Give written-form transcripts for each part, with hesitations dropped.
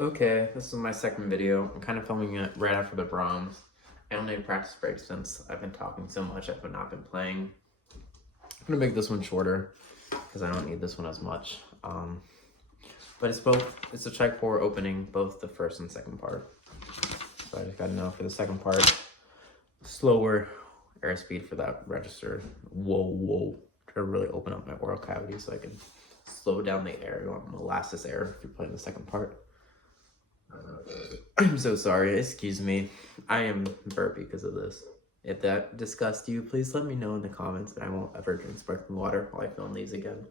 Okay, this is my second video. I'm kind of filming it right after the Brahms. I don't need a practice break since I've been talking so much. I've not been playing. I'm gonna make this one shorter because I don't need this one as much. But it's a Tchaikovsky opening, both the first and second part. So I just gotta know for the second part, slower airspeed for that register. Whoa. To really open up my oral cavity so I can slow down the air. You want molasses air if you're playing the second part. I'm so sorry, excuse me. I am burpy because of this. If that disgusts you, please let me know in the comments, and I won't ever drink sparkling water while I film these again.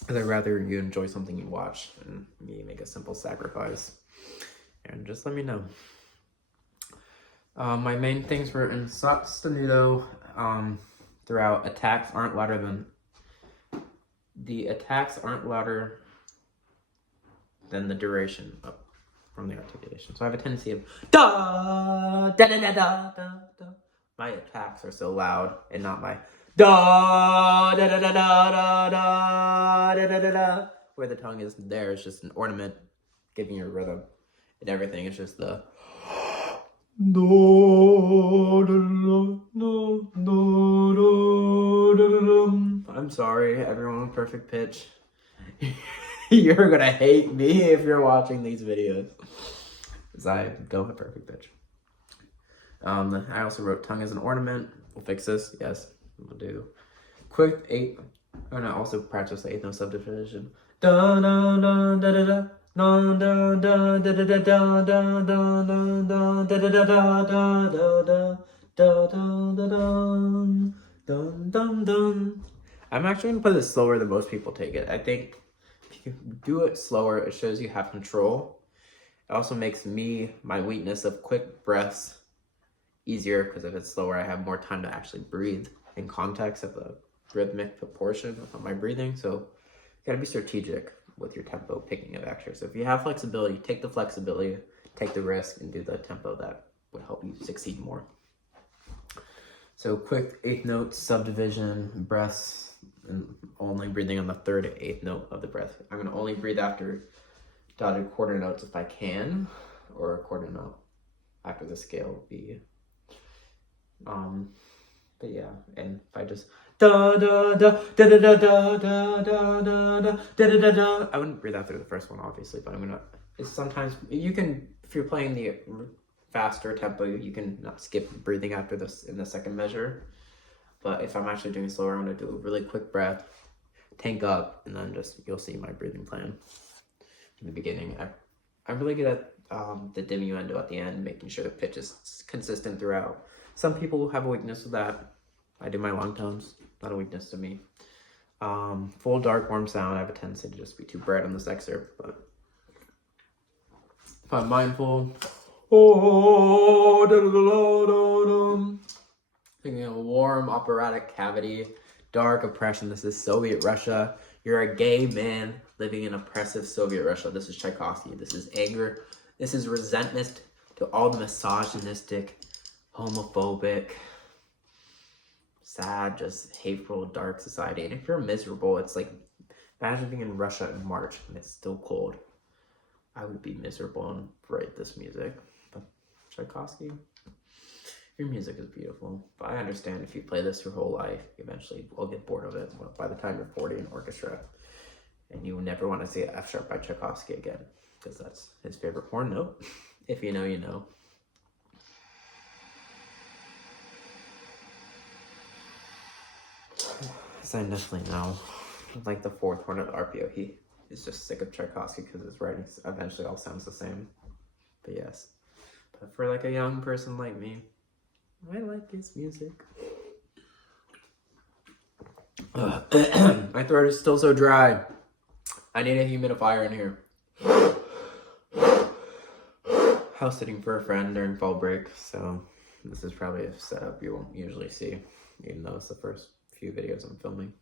Because I'd rather you enjoy something you watch and me make a simple sacrifice. And just let me know. My main things were in sostenuto throughout. Attacks aren't louder than the duration from the articulation. So I have a tendency of da da da da da da da. My attacks are so loud and not my da da da da da da da da da da. Where the tongue is there is just an ornament giving you a rhythm, and everything is just the no no no no no. I'm sorry, everyone with perfect pitch. You're gonna hate me if you're watching these videos, because I don't have perfect pitch. I also wrote tongue as an ornament. We'll fix this. Yes, we'll do. Quick 8. I'm gonna also practice the 8th note subdivision. Da da da da da da. Da da da da da da da da da da da da da da da da da da. I'm actually gonna play this slower than most people take it. I think if you do it slower, it shows you have control. It also makes my weakness of quick breaths easier, because if it's slower, I have more time to actually breathe in context of the rhythmic proportion of my breathing. So you gotta be strategic with your tempo picking of extras. So if you have flexibility, take the flexibility, take the risk, and do the tempo that would help you succeed more. So quick 8th note subdivision, breaths, and only breathing on the 3rd and 8th note of the breath. I'm gonna only breathe after dotted quarter notes if I can, or a quarter note after the scale would be. But yeah, and if I just da da da da da da da da da da da da da, I wouldn't breathe after the first one, obviously, but I'm gonna. It's sometimes you can, if you're playing the faster tempo, you can not skip breathing after this in the second measure. But if I'm actually doing slower, I'm gonna do a really quick breath, tank up, and then you'll see my breathing plan in the beginning. I'm really good at the diminuendo at the end, making sure the pitch is consistent throughout. Some people have a weakness with that. I do my long tones, not a weakness to me. Full dark warm sound, I have a tendency to just be too bright on this excerpt, but if I'm mindful, thinking of a warm operatic cavity, dark oppression. This is Soviet Russia. You're a gay man living in oppressive Soviet Russia. This is Tchaikovsky. This is anger. This is resentment to all the misogynistic, homophobic, sad, just hateful, dark society. And if you're miserable, it's like, imagine being in Russia in March and it's still cold. I would be miserable and write this music. But Tchaikovsky, your music is beautiful. But I understand if you play this your whole life, you eventually will get bored of it by the time you're 40 in orchestra. And you will never want to see F sharp by Tchaikovsky again, because that's his favorite horn note. If you know, you know. So I definitely know. Like the 4th horn of the RPO, he is just sick of Tchaikovsky because his writing eventually all sounds the same. But yes. But for like a young person like me, I like his music. My throat is still so dry. I need a humidifier in here. House sitting for a friend during fall break, so this is probably a setup you won't usually see, even though it's the first few videos I'm filming.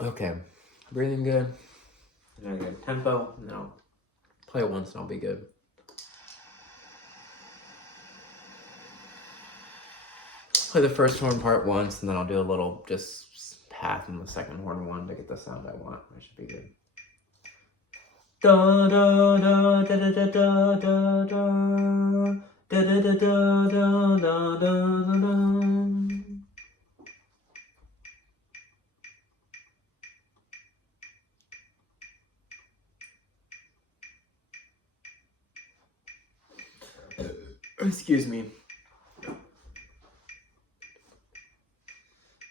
Okay, breathing good. And I get tempo. No, play it once and I'll be good. play the first horn part once, and then I'll do a little just path in the second horn one to get the sound I want. That should be good. Da da da da da da da da da da da da da da da. Excuse me.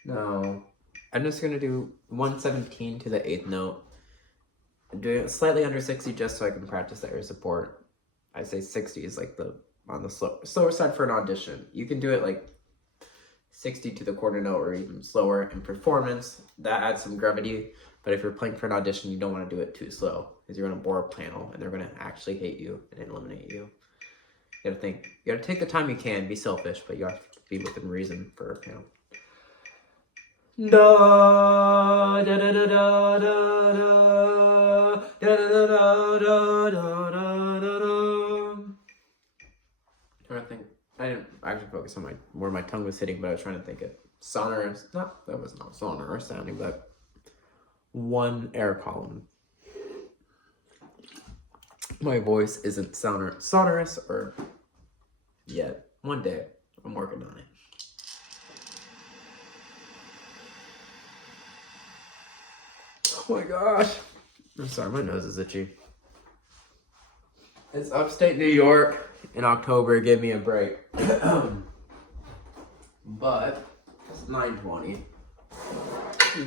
No, I'm just gonna do 117 to the 8th note. I'm doing it slightly under 60 just so I can practice the air support. I say 60 is like on the slower side for an audition. You can do it like 60 to the quarter note or even slower in performance. That adds some gravity. But if you're playing for an audition, you don't want to do it too slow because you're going to bore a panel and they're going to actually hate you and eliminate you. You gotta think. You gotta take the time you can. Be selfish, but you have to be within reason for a panel. Da da da da da da da da da da da da da. Trying to think. I didn't actually focus on where my tongue was hitting, but I was trying to think it sonorous. That was not sonorous sounding, but one air column. My voice isn't sonorous or yet. One day, I'm working on it. Oh my gosh. I'm sorry, my nose is itchy. It's upstate New York in October. Give me a break. But it's 9:20.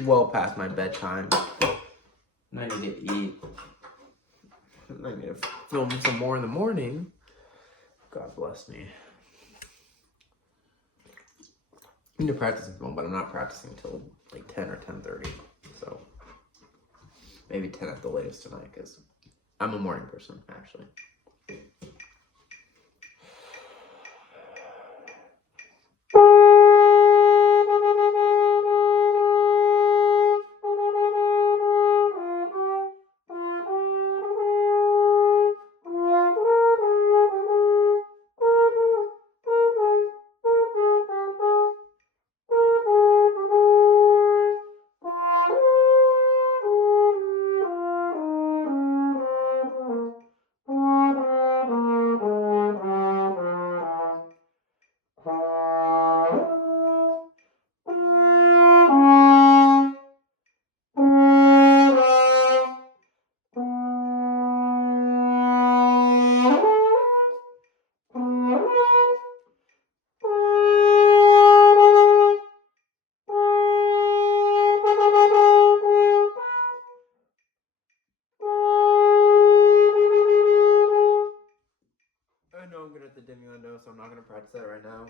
Well past my bedtime. And I need to eat. I need to film some more in the morning. God bless me. I need to practice at home, but I'm not practicing until like 10 or 10:30. So maybe 10 at the latest tonight because I'm a morning person, actually. I know I'm good at the diminuendo, so I'm not going to practice that right now.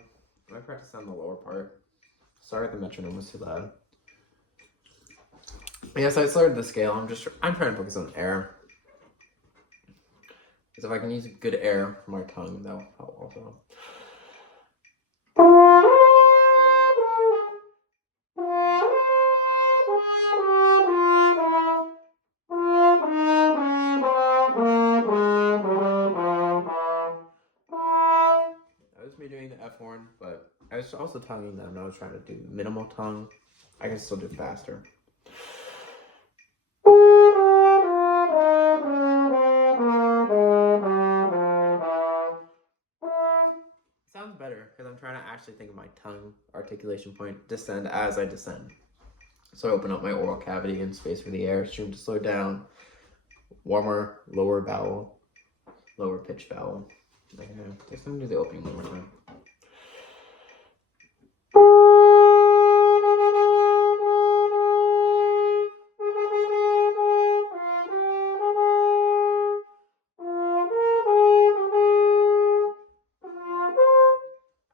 I practice on the lower part. Sorry if the metronome was too loud. Yes, I started the scale. I'm trying to focus on air. Because if I can use good air for my tongue, that'll help also. That was me doing the F horn, but I was also tonguing them. I was trying to do minimal tongue. I can still do faster. Sounds better because I'm trying to actually think of my tongue articulation point descend as I descend. So I open up my oral cavity and space for the air stream to slow down. Warmer, lower vowel, lower pitch vowel. Okay, let's do the opening one more time.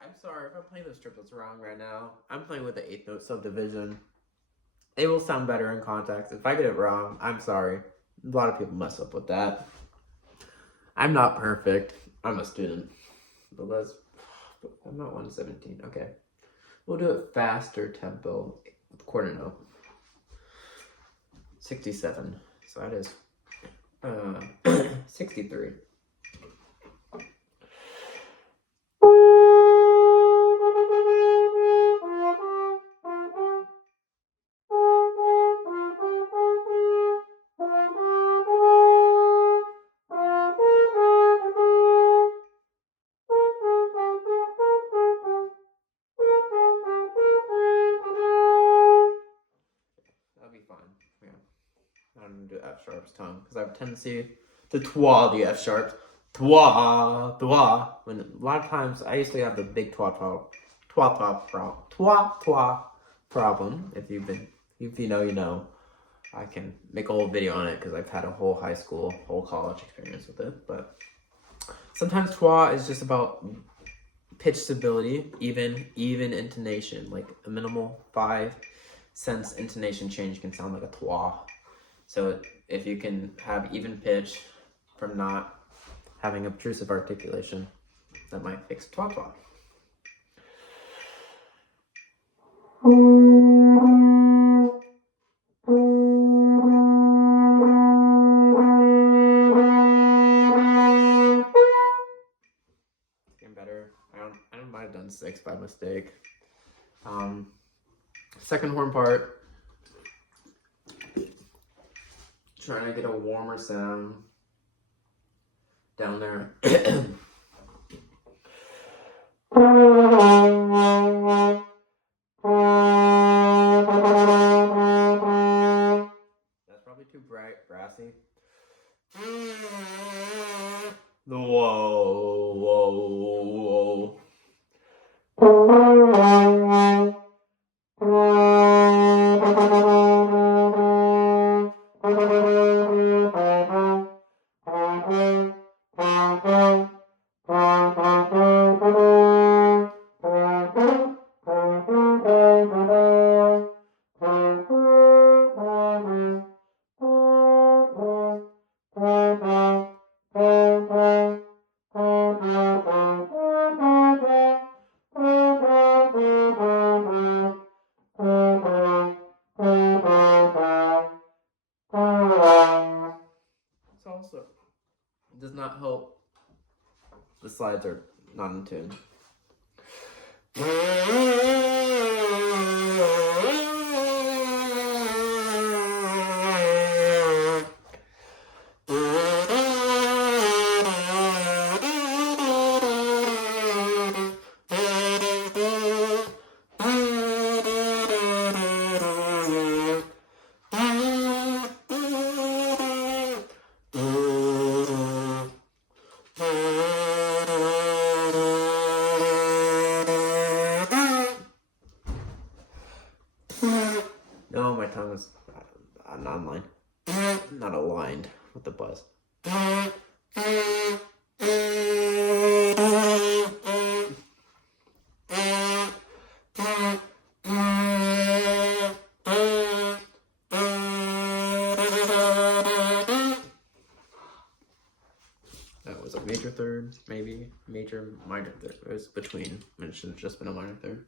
I'm sorry if I'm playing those triplets wrong right now. I'm playing with the 8th note subdivision. It will sound better in context. If I get it wrong, I'm sorry. A lot of people mess up with that. I'm not perfect. I'm a student. But I'm not 117. Okay. We'll do it faster tempo with quarter note. 67. So that is 63. sharps tongue because I have a tendency to twa the F sharps. Twa, twa. When a lot of times I used to have the big twa problem. If you know, you know. I can make a whole video on it because I've had a whole high school, whole college experience with it. But sometimes twa is just about pitch stability, even intonation. Like a minimal 5 cents intonation change can sound like a twa. So if you can have even pitch from not having obtrusive articulation, that might fix twa twa. Getting better. I might have done 6 by mistake. Second horn part. Trying to get a warmer sound down there. That's probably too brassy. Whoa, whoa, whoa. Also, it does not help. The slides are not in tune. No, my tongue is not aligned. Not aligned with the buzz. That was a major third, maybe major minor third. It was between. It should have just been a minor third.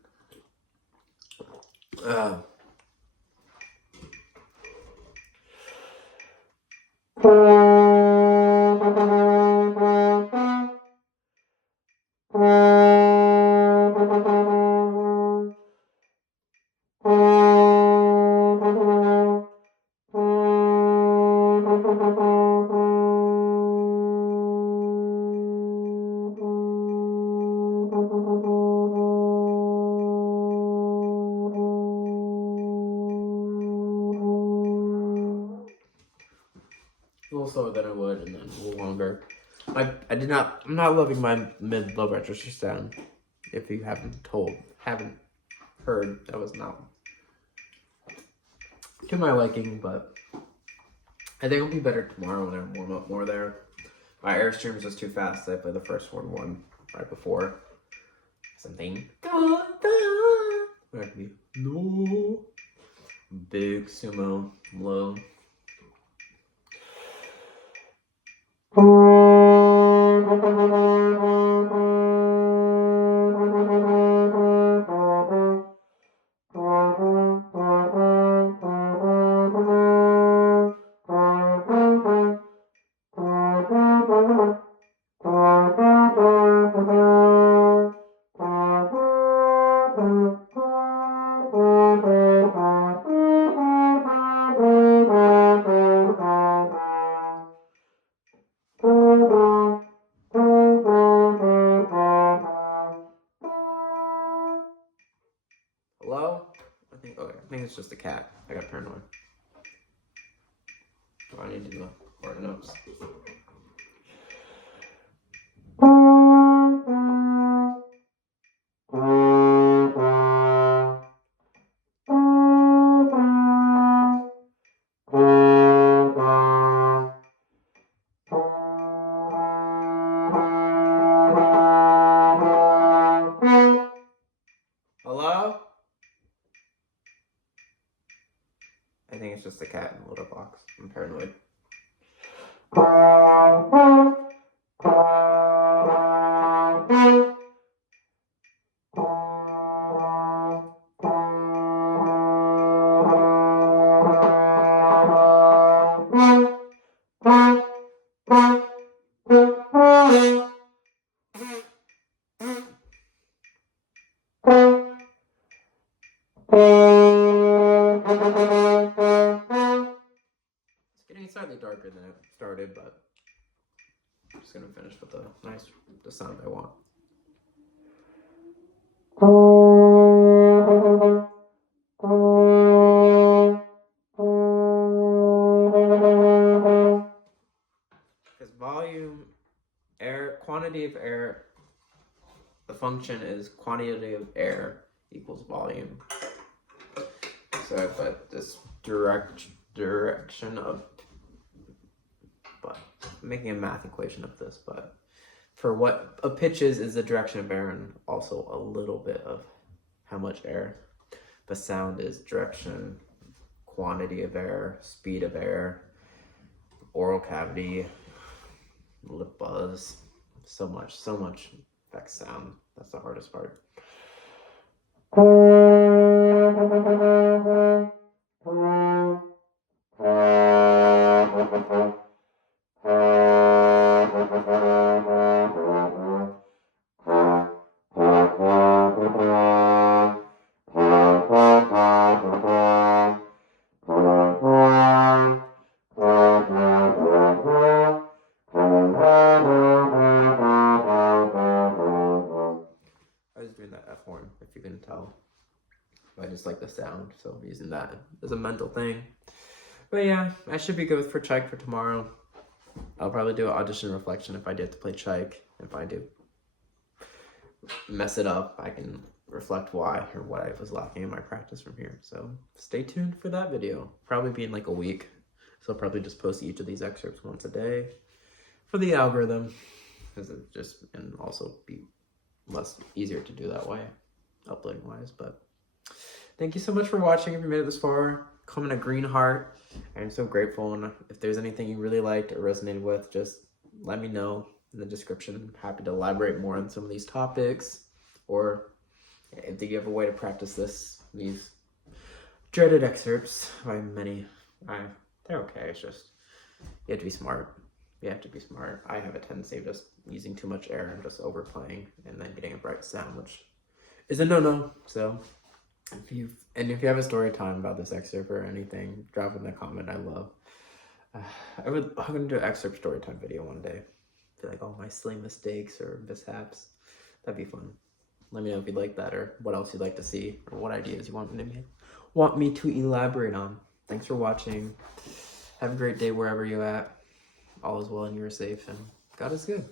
A little slower than I would, and then a little longer. I'm not loving my mid-low register sound. If you haven't heard, that was not to my liking, but I think it'll be better tomorrow when I warm up more there. My Airstreams was too fast, so I played the first one right before. Something. That could be no. Big sumo, low. Hello? I think it's just a cat. I got paranoid. I need to do the hard notes. Hello? I think it's just a cat in the litter box. I'm paranoid. It's getting slightly darker than it started, but I'm just gonna finish with the sound I want. Because volume, air, quantity of air, the function is quantity of air equals volume. So, but this direction of, but I'm making a math equation of this, but for what a pitch is the direction of air and also a little bit of how much air. The sound is direction, quantity of air, speed of air, oral cavity, lip buzz, so much affects sound. That's the hardest part. I was doing that F horn, if you can tell. I just like the sound, so I'm using that as a mental thing. But yeah, I should be good for Tchaik for tomorrow. I'll probably do an audition reflection if I do have to play Tchaik. If I do mess it up, I can reflect why or what I was lacking in my practice from here. So stay tuned for that video. Probably be in like a week. So I'll probably just post each of these excerpts once a day for the algorithm. Because it just, and also be easier to do that way, uploading wise. But thank you so much for watching. If you made it this far, comment a green heart. I'm so grateful, and if there's anything you really liked or resonated with, just let me know in the description. I'm happy to elaborate more on some of these topics, or if you have a way to practice these dreaded excerpts by many. They're okay. It's just you have to be smart. You have to be smart. I have a tendency of just using too much air and just overplaying and then getting a bright sound, which is a no-no. So if you have a story time about this excerpt or anything, drop in the comment. I love. I'm gonna do an excerpt story time video one day. Be like, oh, my silly mistakes or mishaps. That'd be fun. Let me know if you'd like that or what else you'd like to see or what ideas you want me to elaborate on. Thanks for watching. Have a great day wherever you're at. All is well and you are safe, and God is good.